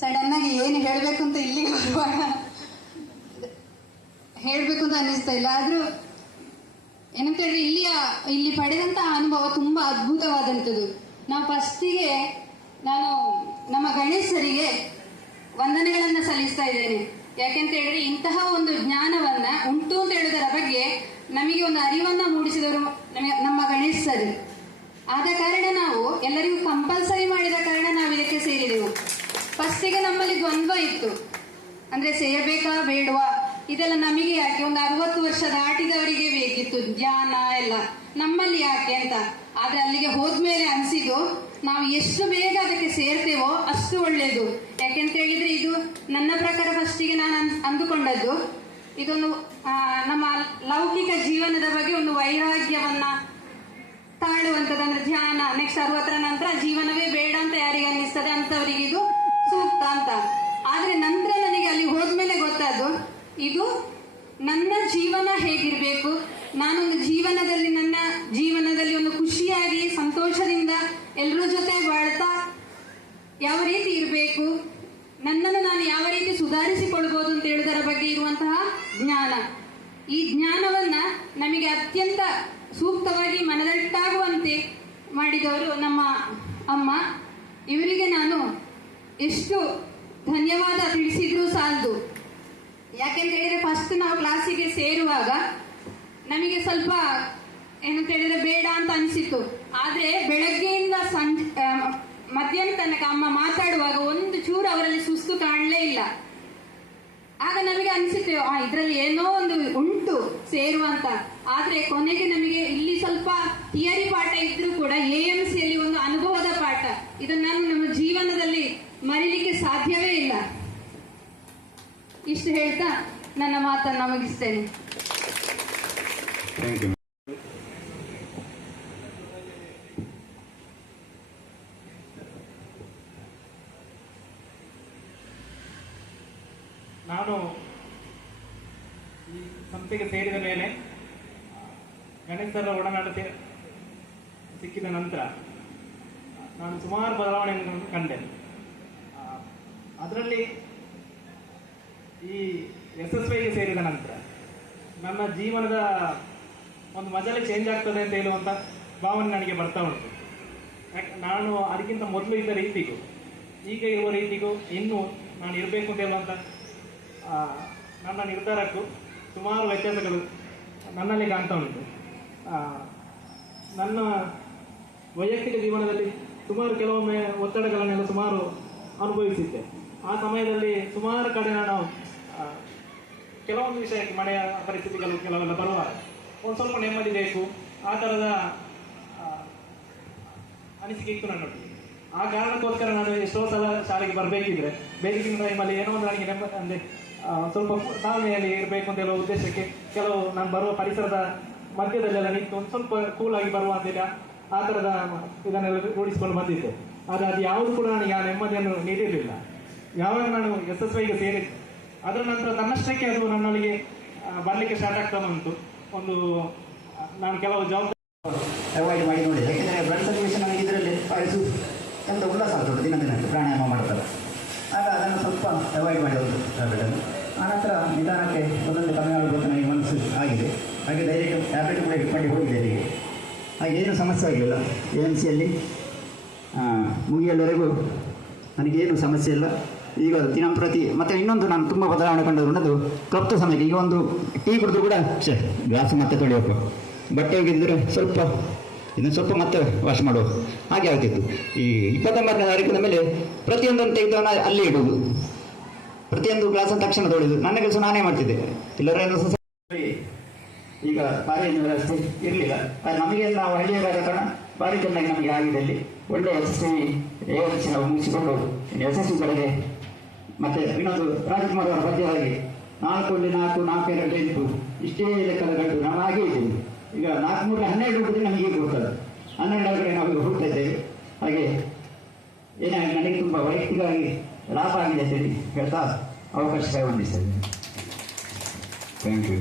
Sudden ಆಗಿ ಏನು ಹೇಳಬೇಕು ಅಂತ ಇಲ್ಲಿ ಬರುವಾಗ ಹೇಳಬೇಕು ಅಂತ ಅನ್ನಿಸ್ತಾ ಇಲ್ಲ. ಆದರೂ ಏನಂತ ಹೇಳಿದ್ರೆ ಇಲ್ಲಿ ಪಡೆದಂತಹ ಅನುಭವ ತುಂಬಾ ಅದ್ಭುತವಾದಂಥದ್ದು. ನಾವು ಫಸ್ಟಿಗೆ ನಾನು ನಮ್ಮ ಗಣೇಶರಿಗೆ ವಂದನೆಗಳನ್ನು ಸಲ್ಲಿಸ್ತಾ ಇದ್ದೇನೆ. ಯಾಕೆಂತ ಹೇಳಿದ್ರೆ ಇಂತಹ ಒಂದು ಜ್ಞಾನವನ್ನ ಉಂಟು ಅಂತ ಹೇಳುವುದರ ಬಗ್ಗೆ ನಮಗೆ ಒಂದು ಅರಿವನ್ನ ಮೂಡಿಸಿದವರು ನಮ್ಮ ಗಣೇಶ್ ಸರ್. ಆದ ಕಾರಣ ನಾವು ಎಲ್ಲರಿಗೂ ಕಂಪಲ್ಸರಿ ಮಾಡಿದ ಕಾರಣ ನಾವು ಇದಕ್ಕೆ ಸೇರಿದೆವು. ಫಸ್ಟಿಗೆ ನಮ್ಮಲ್ಲಿ ದ್ವಂದ್ವ ಇತ್ತು, ಅಂದ್ರೆ ಸೇರ್ಬೇಕಾ ಬೇಡವಾ, ಇದೆಲ್ಲ ನಮಗೆ ಯಾಕೆ, ಒಂದು 60 ವರ್ಷ ದಾಟಿದವರಿಗೆ ಬೇಕಿತ್ತು ಧ್ಯಾನ ಎಲ್ಲ, ನಮ್ಮಲ್ಲಿ ಯಾಕೆ ಅಂತ. ಆದ್ರೆ ಅಲ್ಲಿಗೆ ಹೋದ್ಮೇಲೆ ಅನ್ಸಿದ್ದು ನಾವು ಎಷ್ಟು ಬೇಗ ಅದಕ್ಕೆ ಸೇರ್ತೇವೋ ಅಷ್ಟು ಒಳ್ಳೇದು. ಯಾಕೆಂತ ಹೇಳಿದ್ರೆ ಇದು ನನ್ನ ಪ್ರಕಾರ ಫಸ್ಟಿಗೆ ನಾನು ಅಂದುಕೊಂಡದ್ದು ಇದೊಂದು ನಮ್ಮ ಲೌಕಿಕ ಜೀವನದ ಬಗ್ಗೆ ಒಂದು ವೈರಾಗ್ಯವನ್ನ ತಾಳುವಂಥದ್ದು. ಅಂದ್ರೆ ಧ್ಯಾನ ನೆಕ್ಸ್ಟ್ 60ರ ನಂತರ ಜೀವನವೇ ಬೇಡ ಅಂತ ಯಾರಿಗೆ ಅನ್ನಿಸ್ತದೆ ಅಂತವರಿಗೆ ಇದು ಸೂಕ್ತ ಅಂತ. ಆದ್ರೆ ನಂತರ ನನಗೆ ಅಲ್ಲಿ ಹೋದ್ಮೇಲೆ ಗೊತ್ತಾದ್ದು ಇದು ನನ್ನ ಜೀವನ ಹೇಗಿರ್ಬೇಕು, ನಾನೊಂದು ನನ್ನ ಜೀವನದಲ್ಲಿ ಒಂದು ಖುಷಿಯಾಗಿ ಸಂತೋಷದಿಂದ ಎಲ್ಲರ ಜೊತೆ ಬಾಳ್ತಾ ಯಾವ ರೀತಿ ಇರಬೇಕು, ನನ್ನನ್ನು ನಾನು ಯಾವ ರೀತಿ ಸುಧಾರಿಸಿಕೊಳ್ಬಹುದು ಅಂತ ಹೇಳುವುದರ ಬಗ್ಗೆ ಇರುವಂತಹ ಜ್ಞಾನ. ಈ ಜ್ಞಾನವನ್ನ ನಮಗೆ ಅತ್ಯಂತ ಸೂಕ್ತವಾಗಿ ಮನದಟ್ಟಾಗುವಂತೆ ಮಾಡಿದವರು ನಮ್ಮ ಅಮ್ಮ. ಇವರಿಗೆ ನಾನು ಎಷ್ಟು ಧನ್ಯವಾದ ತಿಳಿಸಿದ್ರು ಸಾಲದು. ಯಾಕೆಂತ ಹೇಳಿದ್ರೆ ಫಸ್ಟ್ ನಾವು ಕ್ಲಾಸಿಗೆ ಸೇರುವಾಗ ನಮಗೆ ಸ್ವಲ್ಪ ಏನಂತ ಹೇಳಿದ್ರೆ ಬೇಡ ಅಂತ ಅನಿಸಿತ್ತು. ಆದ್ರೆ ಬೆಳಗ್ಗೆಯಿಂದ ಮಧ್ಯಾಹ್ನ ತನಕ ಅಮ್ಮ ಮಾತಾಡುವಾಗ ಒಂದು ಚೂರು ಅವರಲ್ಲಿ ಸುಸ್ತು ಕಾಣಲೇ ಇಲ್ಲ. ಆಗ ನಮಗೆ ಅನಿಸಿತ್ತು ಇದರಲ್ಲಿ ಏನೋ ಒಂದು ಉಂಟು ಸೇರುವಂತ. ಆದ್ರೆ ಕೊನೆಗೆ ನಮಗೆ ಇಲ್ಲಿ ಸ್ವಲ್ಪ ಥಿಯರಿ ಪಾಠ ಇದ್ರೂ ಕೂಡ AMC ಯಲ್ಲಿ ಒಂದು ಅನುಭವದ ಪಾಠ, ಇದನ್ನ ನಾನು ನಮ್ಮ ಜೀವನದಲ್ಲಿ ಮರೀಲಿಕ್ಕೆ ಸಾಧ್ಯವೇ ಇಲ್ಲ. ಇಷ್ಟು ಹೇಳ್ತಾ ನನ್ನ ಮಾತನ್ನು ಮುಗಿಸ್ತೇನೆ. ನಾನು ಈ ಸಂಸ್ಥೆಗೆ ಸೇರಿದ ಮೇಲೆ ಗಣೇಶರ ಒಡನಾಟ ಸಿಕ್ಕಿದ ನಂತರ ನಾನು ಸುಮಾರು ಬದಲಾವಣೆಯನ್ನು ಕಂಡೆ. ಅದರಲ್ಲಿ ಈ SSYಗೆ ಸೇರಿದ ನಂತರ ನನ್ನ ಜೀವನದ ಒಂದು ಮಜಲೇ ಚೇಂಜ್ ಆಗ್ತದೆ ಅಂತ ಹೇಳುವಂಥ ಭಾವನೆ ನನಗೆ ಬರ್ತಾ ಉಂಟು. ನಾನು ಅದಕ್ಕಿಂತ ಮೊದಲು ಇದ್ದ ರೀತಿಗೂ ಈಗ ಇರುವ ರೀತಿಗೂ ಇನ್ನೂ ನಾನು ಇರಬೇಕು ಅಂತ ಹೇಳುವಂಥ ನನ್ನ ನಿರ್ಧಾರಕ್ಕೂ ಸುಮಾರು ವ್ಯತ್ಯಾಸಗಳು ನನ್ನಲ್ಲಿ ಕಾಣ್ತಾ ಉಂಟು. ನನ್ನ ವೈಯಕ್ತಿಕ ಜೀವನದಲ್ಲಿ ಸುಮಾರು ಕೆಲವೊಮ್ಮೆ ಒತ್ತಡಗಳನ್ನೆಲ್ಲ ಸುಮಾರು ಅನುಭವಿಸಿದ್ದೆ. ಆ ಸಮಯದಲ್ಲಿ ಸುಮಾರು ಕಡೆ ನಾನು ಕೆಲವೊಂದು ವಿಷಯಕ್ಕೆ ಮಳೆಯ ಪರಿಸ್ಥಿತಿಗಳು ಕೆಲವೆಲ್ಲ ಬರುವಾಗ ಒಂದು ಸ್ವಲ್ಪ ನೆಮ್ಮದಿ ಬೇಕು, ಆ ಥರದ ಅನಿಸಿಕೆ ಇತ್ತು ನನ್ನೊಟ್ಟಿಗೆ. ಆ ಕಾರಣಕ್ಕೋಸ್ಕರ ನಾನು ಎಷ್ಟೋ ಸಲ ಶಾಲೆಗೆ ಬರಬೇಕಿದ್ರೆ ಬೇಸಿಗೆ ಟೈಮಲ್ಲಿ ಏನೋ ಒಂದು ನನಗೆ ನೆಮ್ಮದಿ ಅಂದರೆ ಸ್ವಲ್ಪ ತಾಳ್ಮೆಯಲ್ಲಿ ಇರಬೇಕು ಅಂತ ಹೇಳುವ ಉದ್ದೇಶಕ್ಕೆ ಕೆಲವು ನಾನು ಬರುವ ಪರಿಸರದ ಮಧ್ಯದಲ್ಲೆಲ್ಲ ನಿಂತು ಒಂದು ಸ್ವಲ್ಪ ಕೂಲಾಗಿ ಬರುವ ಅಂತಿಲ್ಲ ಆ ಥರದ ಇದನ್ನೆಲ್ಲ ರೂಢಿಸಿಕೊಂಡು ಬಂದಿದ್ದೆ. ಆದರೆ ಅದು ಯಾವುದು ಕೂಡ ನನಗೆ ಆ ನೆಮ್ಮದಿಯನ್ನು ನೀಡಿರಲಿಲ್ಲ. ಯಾವಾಗ ನಾನು SSYಗೆ ಸೇರಿದ್ದೆ ಅದರ ನಂತರ ತನ್ನಷ್ಟಕ್ಕೆ ಅದು ನನ್ನಲ್ಲಿಗೆ ಬರಲಿಕ್ಕೆ ಸ್ಟಾರ್ಟ್ ಆಗ್ತಾ ಬಂತು. ಒಂದು ನಾನು ಕೆಲವು ಜವಾಬ್ದಾರಿ ಅವಾಯ್ಡ್ ಮಾಡಿ ನೋಡಿದೆ. ಯಾಕೆಂದರೆ ಬ್ಲಡ್ ಸರ್ಕ್ಯುಲೇಷನ್ ನನಗೆ ಇದರಲ್ಲಿ ಎಂತ ಉಲ್ಲಾಸ ಆಗ್ತದೆ, ದಿನಕ್ಕೆ ಪ್ರಾಣಾಯಾಮ ಮಾಡ್ತಾರೆ. ಆಗ ಅದನ್ನು ಸ್ವಲ್ಪ ಅವಾಯ್ಡ್ ಮಾಡಿ ಹೋದು ಟ್ಯಾಬ್ಲೆಟನ್ನು. ಆನಂತರ ನಿಧಾನಕ್ಕೆ ಒಂದೊಂದು ಕಮ್ಮಿ ಆಗಬೇಕು ನನಗೆ ಮನಸ್ಸು ಆಗಿದೆ. ಹಾಗೆ ಡೈರೆಕ್ಟ್ ಟ್ಯಾಬ್ಲೆಟ್ ಕೂಡ ಇಟ್ಕೊಂಡು ಹೋಗಿದೆ ಅಲ್ಲಿಗೆ. ಹಾಗೆ ಏನು ಸಮಸ್ಯೆ ಆಗಿಲ್ಲ. AMCಯಲ್ಲಿ ಮುಗಿಯಲ್ಲವರೆಗೂ ನನಗೇನು ಸಮಸ್ಯೆ ಇಲ್ಲ. ಈಗ ದಿನಂಪ್ರತಿ ಮತ್ತು ಇನ್ನೊಂದು ನಾನು ತುಂಬ ಬದಲಾವಣೆ ಕಂಡುಕೊಂಡದ್ದು ಕಪ್ಪು ಸಮಯಕ್ಕೆ. ಈಗ ಒಂದು ಟೀ ಕುಡಿದ್ರು ಕೂಡ ಗ್ಲಾಸ್ ಮತ್ತೆ ತೊಳೆಯೋಕು, ಬಟ್ಟೆ ಹೋಗಿದ್ದರೆ ಸ್ವಲ್ಪ ಇದನ್ನು ಸ್ವಲ್ಪ ಮತ್ತೆ ವಾಶ್ ಮಾಡೋದು, ಹಾಗೆ ಆಗ್ತಿತ್ತು. ಈ 29ನೇ ತಾರೀಕಿನ ಮೇಲೆ ಪ್ರತಿಯೊಂದನ್ನು ತೆಗೆದವನ್ನ ಅಲ್ಲಿ ಇಡುವುದು, ಪ್ರತಿಯೊಂದು ಗ್ಲಾಸನ್ನು ತಕ್ಷಣ ತೊಳೆದು ನನ್ನ ಕೆಲಸ ನಾನೇ ಮಾಡ್ತಿದ್ದೆ. ಎಲ್ಲರ ಈಗ ಕಾಲೇಜಿನ ವ್ಯವಸ್ಥೆ ಇರಲಿಲ್ಲ. ನಮಗೆ ನಾವು ಹಳ್ಳಿಯವರ ಕಾರಣ ಭಾರಿ ಚೆನ್ನಾಗಿ ನಮಗೆ ಆಗಿದೆ. ಅಲ್ಲಿ ಒಳ್ಳೆಯ AMC ನಾವು ಮುಗಿಸಿಕೊಂಡು SSC ಕಡೆಗೆ. ಮತ್ತು ಇನ್ನೊಂದು ರಾಜಕುಮಾರ್ ಅವರ ಪದ್ಯವಾಗಿ 4 4 4 2 8 ಇಷ್ಟೇ ಲೆಕ್ಕದ ಗಂಟು ನಾವು ಹಾಗೆ ಇದ್ದೀವಿ. ಈಗ 4 3 12 ಹುಡುಗರು ನಮಗೆ ಈಗ ಹೋಗ್ತದೆ, 12 ಕಡೆ ನಾವು ಈಗ ಹೋಗ್ತಾ ಇದ್ದೇವೆ. ಹಾಗೆ ಏನಾಗಿ ನನಗೆ ತುಂಬ ವೈಯಕ್ತಿಕವಾಗಿ ಲಾಭ ಆಗಿದೆ ಅಂತ ಹೇಳಿ ಹೇಳ್ತಾ ಅವಕಾಶ ಹೊಂದಿಸ್ತೇನೆ. Thank you.